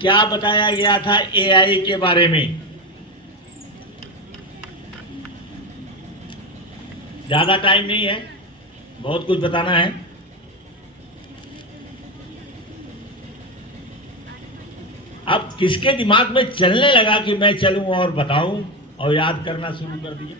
क्या बताया गया था एआई के बारे में? ज्यादा टाइम नहीं है, बहुत कुछ बताना है। अब किसके दिमाग में चलने लगा कि मैं चलूं और बताऊं और याद करना शुरू कर दिया।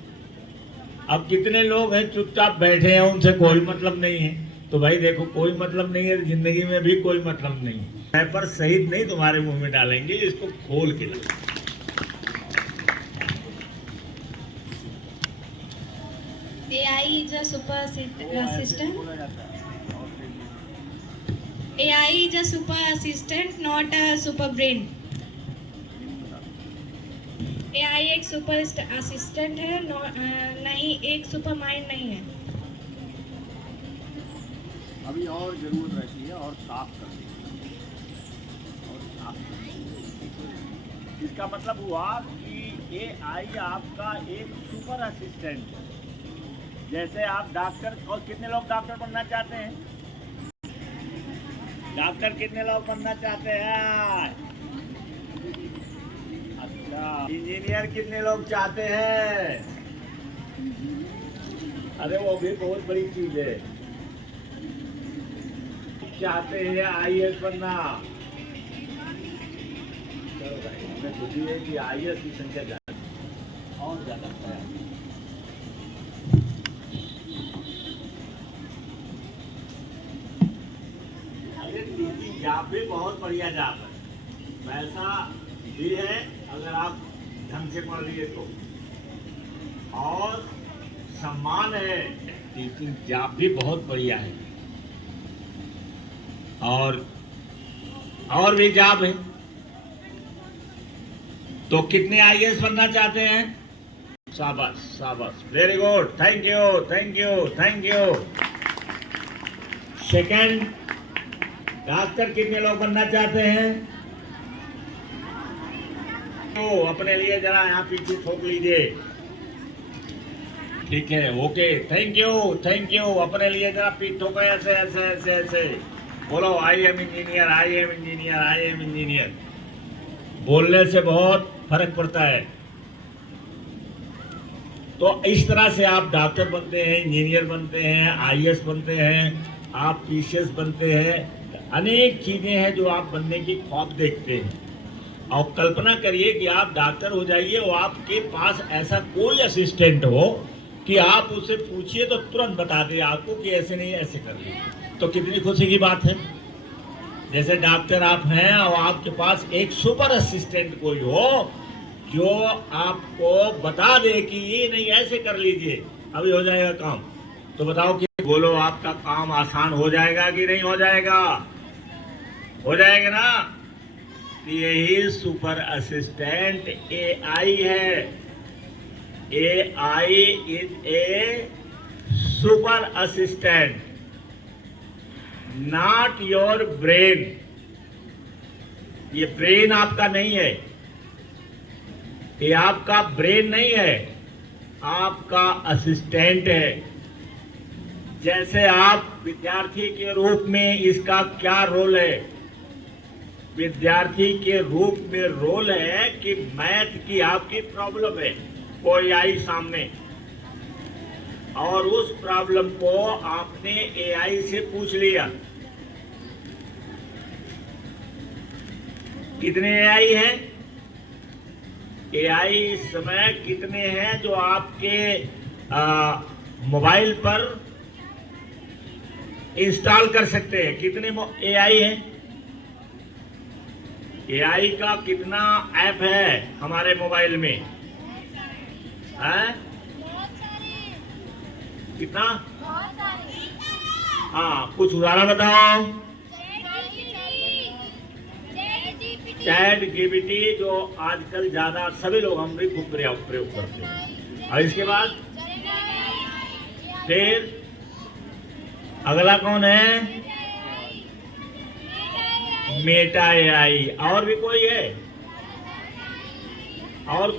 अब कितने लोग हैं चुपचाप बैठे हैं, उनसे कोई मतलब नहीं है। तो भाई देखो, कोई मतलब नहीं है, जिंदगी में भी कोई मतलब नहीं है। पेपर सहित नहीं तुम्हारे मुंह में डालेंगे, इसको खोल के लो। AI is a super assistant. AI is a super assistant, not a super brain. AI एक सुपर असिस्टेंट है, नहीं एक सुपर माइंड नहीं है। अभी और जरूरत रहती है और साफ कर देंगे और साफ कर देंगे। इसका मतलब हुआ कि AI आपका एक सुपर असिस्टेंट है। जैसे आप डॉक्टर, और कितने लोग डॉक्टर बनना चाहते हैं? डॉक्टर कितने लोग बनना चाहते हैं? अच्छा, इंजीनियर कितने लोग चाहते हैं? अरे वो भी बहुत बड़ी चीज है। चाहते हैं IAS बनना। चलो भाई, हमें खुशी है कि IAS की संख्या ज्यादा और ज्यादा है। जाप भी बहुत बढ़िया जाप है, पैसा भी है अगर आप ढंग से पढ़ लिए तो, और सम्मान है। टीचिंग जाप भी बहुत बढ़िया है, और भी जाप है। तो कितने IAS बनना चाहते हैं? शाबाश शाबाश, very good, thank you thank you thank you. Second, doctor कितने लोग बनना चाहते हैं? तो अपने लिए जरा यहाँ पीछे ठोक लीजिए। ठीक है, ओके, थैंक यू। अपने लिए जरा पीठ ठोको, ऐसे ऐसे ऐसे ऐसे बोलो, I am engineer, I am engineer, I am engineer. बोलने से बहुत फर्क पड़ता है। तो इस तरह से आप डॉक्टर बनते हैं, इंजीनियर बनते हैं, IAS बनते हैं, आप PCS बनते हैं। अनेक चीजें हैं जो आप बनने की ख्वाब देखते हैं। और कल्पना करिए कि आप डॉक्टर हो जाइए और आपके पास ऐसा कोई असिस्टेंट हो कि आप उससे पूछिए तो तुरंत बता दे आपको कि ऐसे नहीं ऐसे करिए। तो कितनी खुशी की बात है। जैसे डॉक्टर आप हैं और आपके पास एक सुपर असिस्टेंट कोई हो जो आपको बता दे कि ये नहीं ऐसे कर लीजिए, अभी हो जाएगा काम। तो बताओ कि बोलो, आपका काम आसान हो जाएगा कि नहीं हो जाएगा? हो जाएगा ना? यही सुपर असिस्टेंट AI है। AI is a super assistant, not your brain. ये ब्रेन आपका नहीं है, ये आपका ब्रेन नहीं है, आपका असिस्टेंट है। जैसे आप विद्यार्थी के रूप में इसका क्या रोल है? विद्यार्थी के रूप में रोल है कि मैथ की आपकी प्रॉब्लम है, कोई आई सामने, और उस प्रॉब्लम को आपने AI से पूछ लिया। कितने AI हैं? AI इस समय कितने हैं जो आपके मोबाइल पर इंस्टॉल कर सकते हैं? कितने AI हैं? AI का कितना ऐप है हमारे मोबाइल में? है कितना? हाँ, कुछ उदाहरण बताओ। ChatGPT जो आजकल ज्यादा सभी लोग, हम भी खूब प्रयोग करते हैं। और इसके बाद फिर अगला कौन है? Meta AI। और भी कोई है? और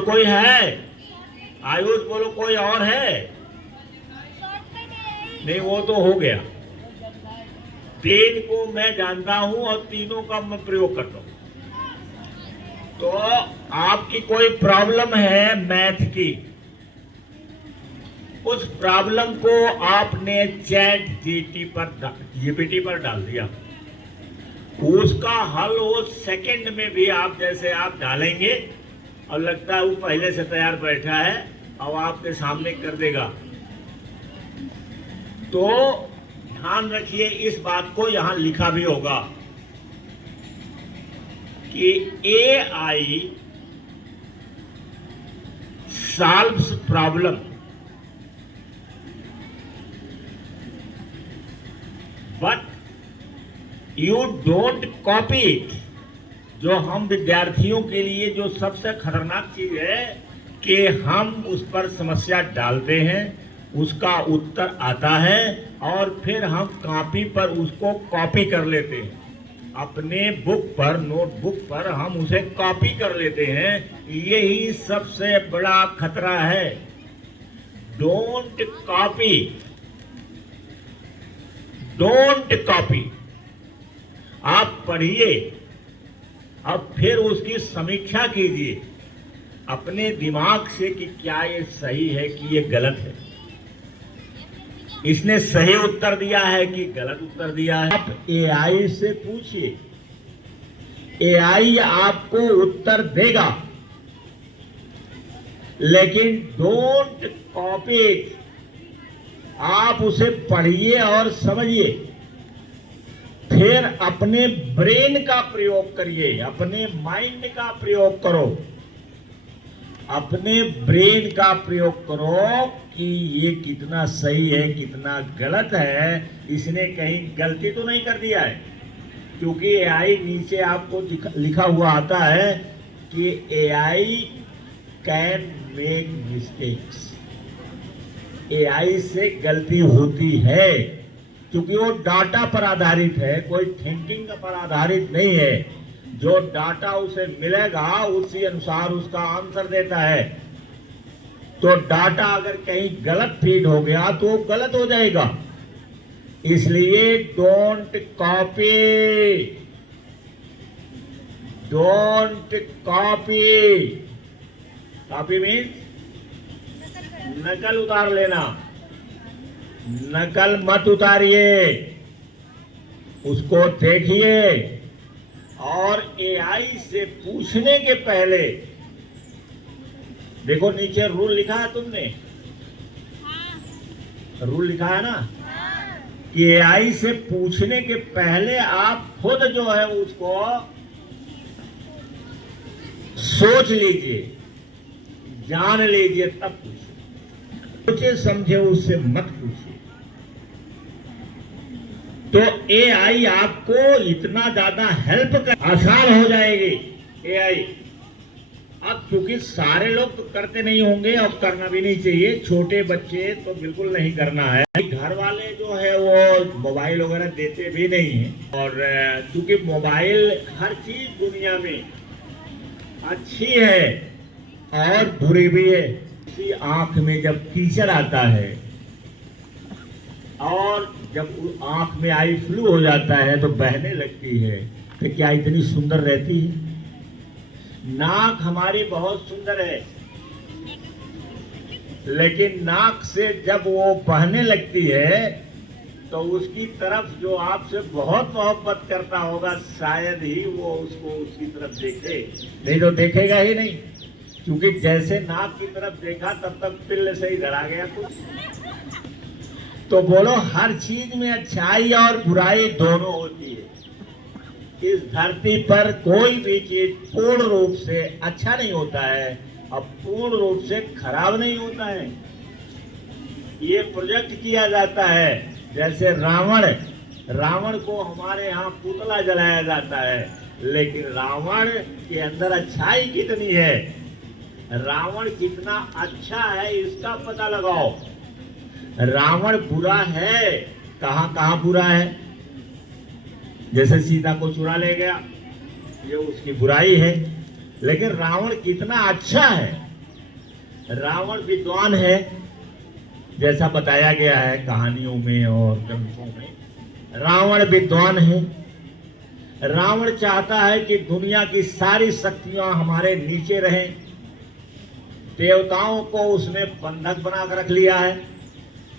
कोई है? आयुष बोलो, कोई और है? नहीं, वो तो हो गया। तीन को मैं जानता हूं और तीनों का मैं प्रयोग करता हूं। तो आपकी कोई प्रॉब्लम है मैथ की, उस प्रॉब्लम को आपने चैट जीपीटी पर डाल दिया, उसका हल वो सेकंड में भी आप जैसे आप डालेंगे और लगता है वो पहले से तैयार बैठा है और आपके सामने कर देगा। तो ध्यान रखिए, इस बात को यहां लिखा भी होगा कि AI solves problem but you don't copy it. जो हम विद्यार्थियों के लिए जो सबसे खतरनाक चीज है कि हम उस पर समस्या डालते हैं, उसका उत्तर आता है और फिर हम कॉपी पर उसको कॉपी कर लेते हैं, अपने बुक पर नोटबुक पर हम उसे कॉपी कर लेते हैं। यही सबसे बड़ा खतरा है। Don't copy, don't copy. आप पढ़िए, अब फिर उसकी समीक्षा कीजिए अपने दिमाग से कि क्या ये सही है कि ये गलत है, इसने सही उत्तर दिया है कि गलत उत्तर दिया है। आप AI से पूछिए, AI आपको उत्तर देगा, लेकिन डोंट कॉपी इट। आप उसे पढ़िए और समझिए, फिर अपने ब्रेन का प्रयोग करिए, अपने माइंड का प्रयोग करो, अपने ब्रेन का प्रयोग करो कि ये कितना सही है कितना गलत है, इसने कहीं गलती तो नहीं कर दिया है। क्योंकि AI नीचे आपको लिखा हुआ आता है कि AI can make mistakes. AI से गलती होती है क्योंकि वो डाटा पर आधारित है, कोई थिंकिंग पर आधारित नहीं है। जो डाटा उसे मिलेगा उसी अनुसार उसका आंसर देता है। तो डाटा अगर कहीं गलत फीड हो गया तो वो गलत हो जाएगा। इसलिए don't copy, don't copy. Copy means नकल उतार लेना, नकल मत उतारिए, उसको देखिए और AI से पूछने के पहले देखो नीचे रूल लिखा है, तुमने रूल लिखा है ना कि AI से पूछने के पहले आप खुद जो है उसको सोच लीजिए, जान लीजिए, तब पूछिए। सोचे समझे उससे मत पूछिए। तो AI आपको इतना ज्यादा हेल्प कर, आसान हो जाएगी AI। अब क्योंकि सारे लोग तो करते नहीं होंगे और करना भी नहीं चाहिए, छोटे बच्चे तो बिल्कुल नहीं करना है। घर वाले जो है वो मोबाइल वगैरह देते भी नहीं है, और क्योंकि मोबाइल हर चीज दुनिया में अच्छी है और बुरी भी है। किसी आंख में जब कीचड़ आता है और जब आंख में आई फ्लू हो जाता है तो बहने लगती है, तो क्या इतनी सुंदर रहती है? नाक हमारी बहुत सुंदर है, लेकिन नाक से जब वो बहने लगती है तो उसकी तरफ जो आपसे बहुत मोहब्बत करता होगा शायद ही वो उसको उसकी तरफ देखे, नहीं तो देखेगा ही नहीं। क्योंकि जैसे नाक की तरफ देखा तब तक पिल्ले से ही धरा गया कुछ। तो बोलो, हर चीज में अच्छाई और बुराई दोनों होती है। इस धरती पर कोई भी चीज पूर्ण रूप से अच्छा नहीं होता है और पूर्ण रूप से खराब नहीं होता है। ये प्रोजेक्ट किया जाता है, जैसे रावण को हमारे यहाँ पुतला जलाया जाता है, लेकिन रावण के अंदर अच्छाई कितनी है, रावण कितना अच्छा है इसका पता लगाओ। रावण बुरा है, कहां कहां बुरा है? जैसे सीता को चुरा ले गया, ये उसकी बुराई है, लेकिन रावण कितना अच्छा है। रावण विद्वान है, जैसा बताया गया है कहानियों में और ग्रंथों में, रावण विद्वान है। रावण चाहता है कि दुनिया की सारी शक्तियां हमारे नीचे रहें। देवताओं को उसने बंधक बना कर रख लिया है।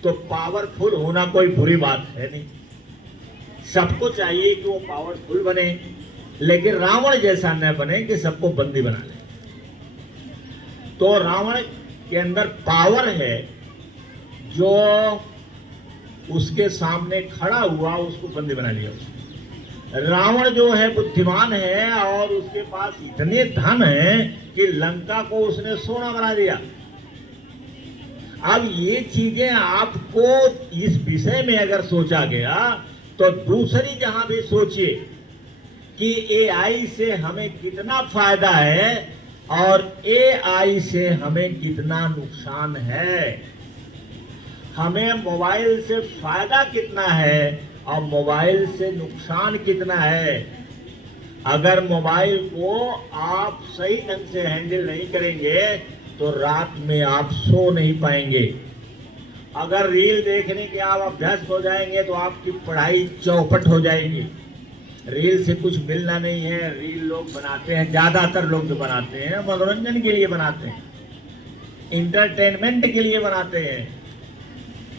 तो पावरफुल होना कोई बुरी बात है नहीं, सबको चाहिए कि वो पावरफुल बने, लेकिन रावण जैसा न बने कि सबको बंदी बना ले। तो रावण के अंदर पावर है, जो उसके सामने खड़ा हुआ उसको बंदी बना लिया उसने। रावण जो है बुद्धिमान है और उसके पास इतने धन है कि लंका को उसने सोना बना दिया। अब ये चीजें आपको इस विषय में अगर सोचा गया तो दूसरी जहां भी सोचिए कि एआई से हमें कितना फायदा है और एआई से हमें कितना नुकसान है। हमें मोबाइल से फायदा कितना है और मोबाइल से नुकसान कितना है। अगर मोबाइल को आप सही ढंग से हैंडल नहीं करेंगे तो रात में आप सो नहीं पाएंगे। अगर रील देखने के आप अभ्यस्त हो जाएंगे तो आपकी पढ़ाई चौपट हो जाएगी। रील से कुछ मिलना नहीं है। रील लोग बनाते हैं, ज्यादातर लोग जो बनाते हैं मनोरंजन के लिए बनाते हैं, इंटरटेनमेंट के लिए बनाते हैं।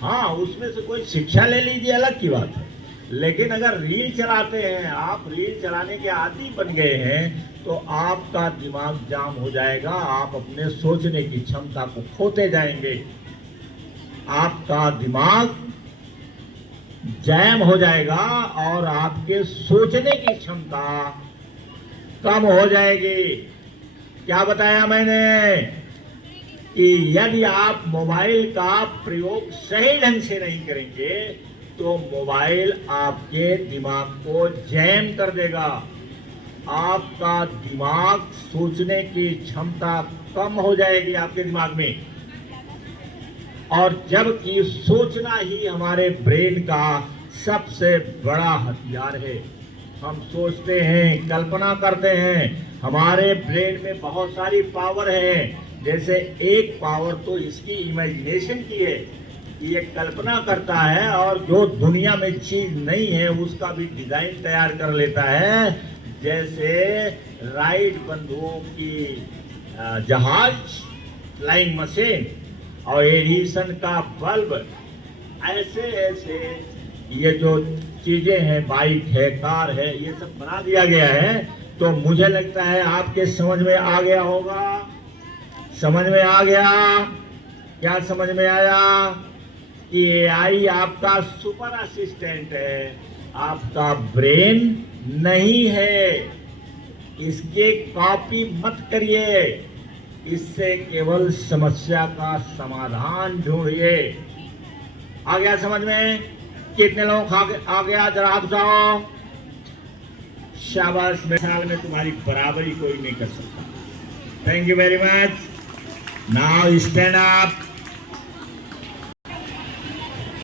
हाँ, उसमें से कोई शिक्षा ले लीजिए, अलग की बात है। लेकिन अगर रील चलाते हैं, आप रील चलाने के आदी बन गए हैं, तो आपका दिमाग जाम हो जाएगा। आप अपने सोचने की क्षमता को खोते जाएंगे। आपका दिमाग जैम हो जाएगा और आपके सोचने की क्षमता कम हो जाएगी। क्या बताया मैंने कि यदि आप मोबाइल का प्रयोग सही ढंग से नहीं करेंगे तो मोबाइल आपके दिमाग को जैम कर देगा। आपका दिमाग सोचने की क्षमता कम हो जाएगी आपके दिमाग में। और जबकि सोचना ही हमारे ब्रेन का सबसे बड़ा हथियार है। हम सोचते हैं, कल्पना करते हैं, हमारे ब्रेन में बहुत सारी पावर है। जैसे एक पावर तो इसकी इमेजिनेशन की है, ये कल्पना करता है और जो दुनिया में चीज नहीं है उसका भी डिजाइन तैयार कर लेता है। जैसे राइट बंधुओं की जहाज, फ्लाइंग मशीन और एडिसन का बल्ब, ऐसे ऐसे ये जो चीजें हैं, बाइक है, कार है, ये सब बना दिया गया है। तो मुझे लगता है आपके समझ में आ गया होगा। समझ में आ गया? क्या समझ में आया? कि एआई आपका सुपर असिस्टेंट है, आपका ब्रेन नहीं है। इसके कॉपी मत करिए, इससे केवल समस्या का समाधान ढूंढिए। आ गया समझ में? कितने लोग आ गया? जरा हाथ उठाओ। शाबाश। मिसाल में तुम्हारी बराबरी कोई नहीं कर सकता। Thank you very much. Now stand up.